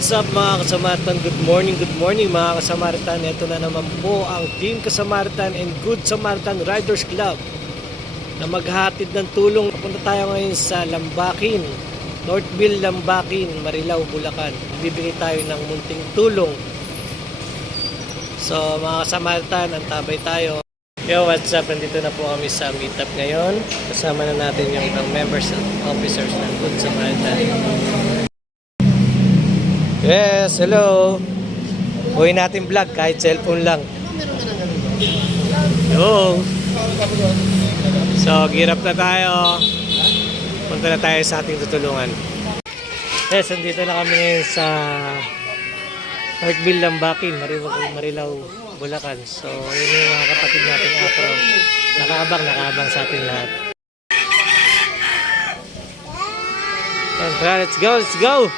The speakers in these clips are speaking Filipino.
What's up mga kasamaritan? Good morning mga kasamaritan. Ito na naman po ang Team Kasamaritan and Good Samaritan Riders Club na maghatid ng tulong. Punta tayo ngayon sa Lambakin, Northville, Lambakin, Marilao, Bulacan. Bibigay tayo ng munting tulong. So mga kasamaritan, antabay tayo. Yo, what's up? Nandito na po kami sa meetup ngayon. Kasama na natin yung ibang members and officers ng Good Samaritan. Yes, hello. Huwag natin vlog kahit cellphone lang. Hello. So, gear up na tayo. Punta na tayo sa ating tutulungan. Yes, nandito na kami ngayon sa Northville, Lambakin, Marilao, Bulacan. So, yun yung mga kapatid natin afro. Nakaabang sa ating lahat. Tara, let's go!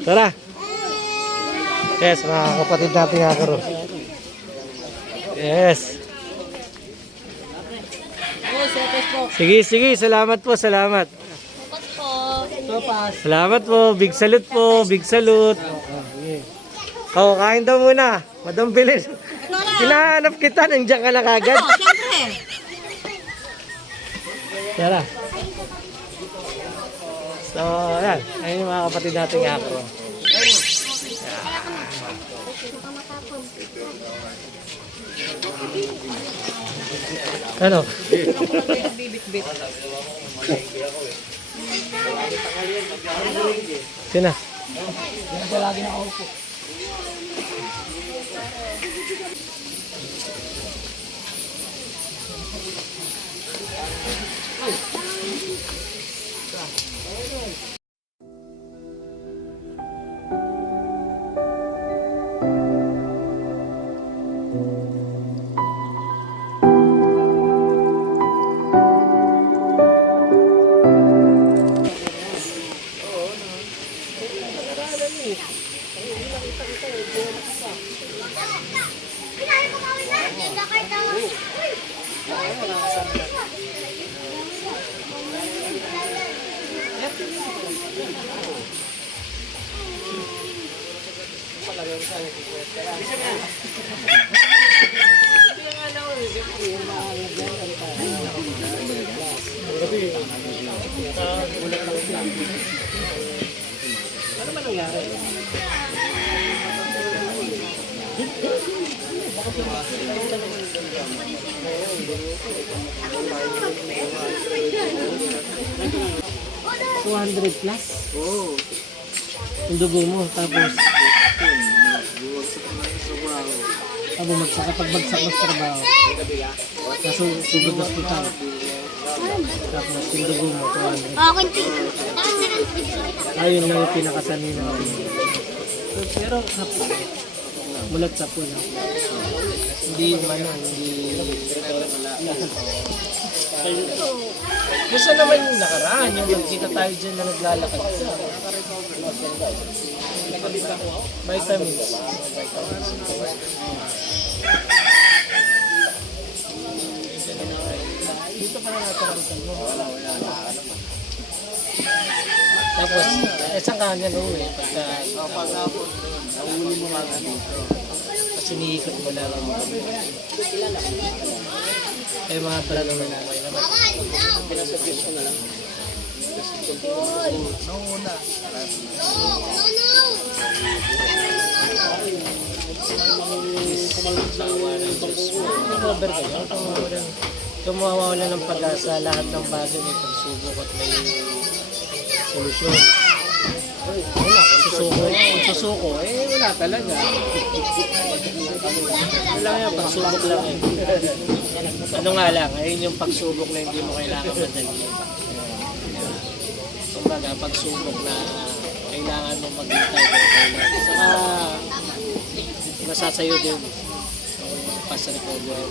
Tara. Yes, mga kapatid natin ako. Yes. Sige. Salamat po. Salamat po. Big salute. Oh, kain daw muna. Madam Bilin. Hinahanap kita. Nandiyan ka na kagad. Siyempre. Tara. So, ayan. Ayun yung mga kapatid natin ako. Ano? Sina? Lagi na ako po. Ano ba nangyari? $200 plus? Oo. Yung dugo mo, tapos bumagsak kapag bagsak mo sa trabaho. Kaso sugod na hospital. Tapos yung dugo mo, 200. Ayun lang yung pinakasanina natin. Pero mulat sa po lang. Hindi yung hindi gusto naman yung nakaraan, yung magkita tayo dyan na naglalakad. Vitamins. Dito pa na natin mo. Tapos, saan ka nga gawin? Pagka nahuli mo nga dito. Kasi niikot mo lang. Eh mga pala naman naman. Pinasabis ko na lang. Nauna. Tumawawala ng pag-asa, lahat ng bagay may pagsubok at may solusyon. Kung susuko, wala talaga. Wala nga, pagsubok lang eh. Ano nga lang, ayun yung pagsubok na hindi mo kailangan madali. Kumbaga, pagsubok na kailangan mo maghintay. Saka, masasayo din. Pass recovery.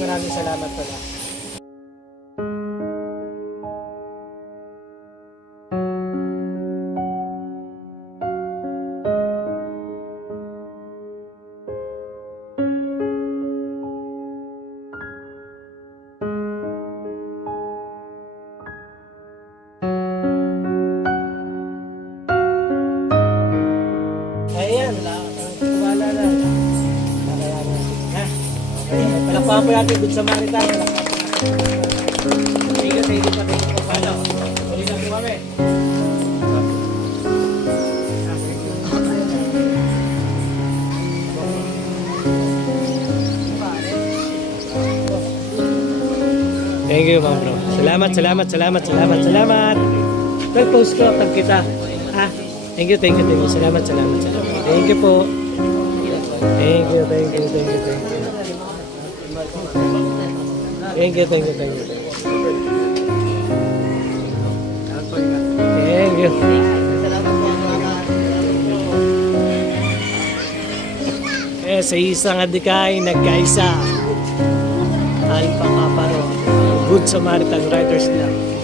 Maraming salamat pala. Samahan po natin Good Samaritan. Thank you pa rin po. Paano? Tuloy na po kami. Thank you, ma'am bro. Salamat. Post ko, tag kita. Ha? Thank you. Salamat. Thank you po. Thank you. Thank you. Sa isang adikay, nagkaisa. Alpha Kaparo. Good Samaritan Riders Club.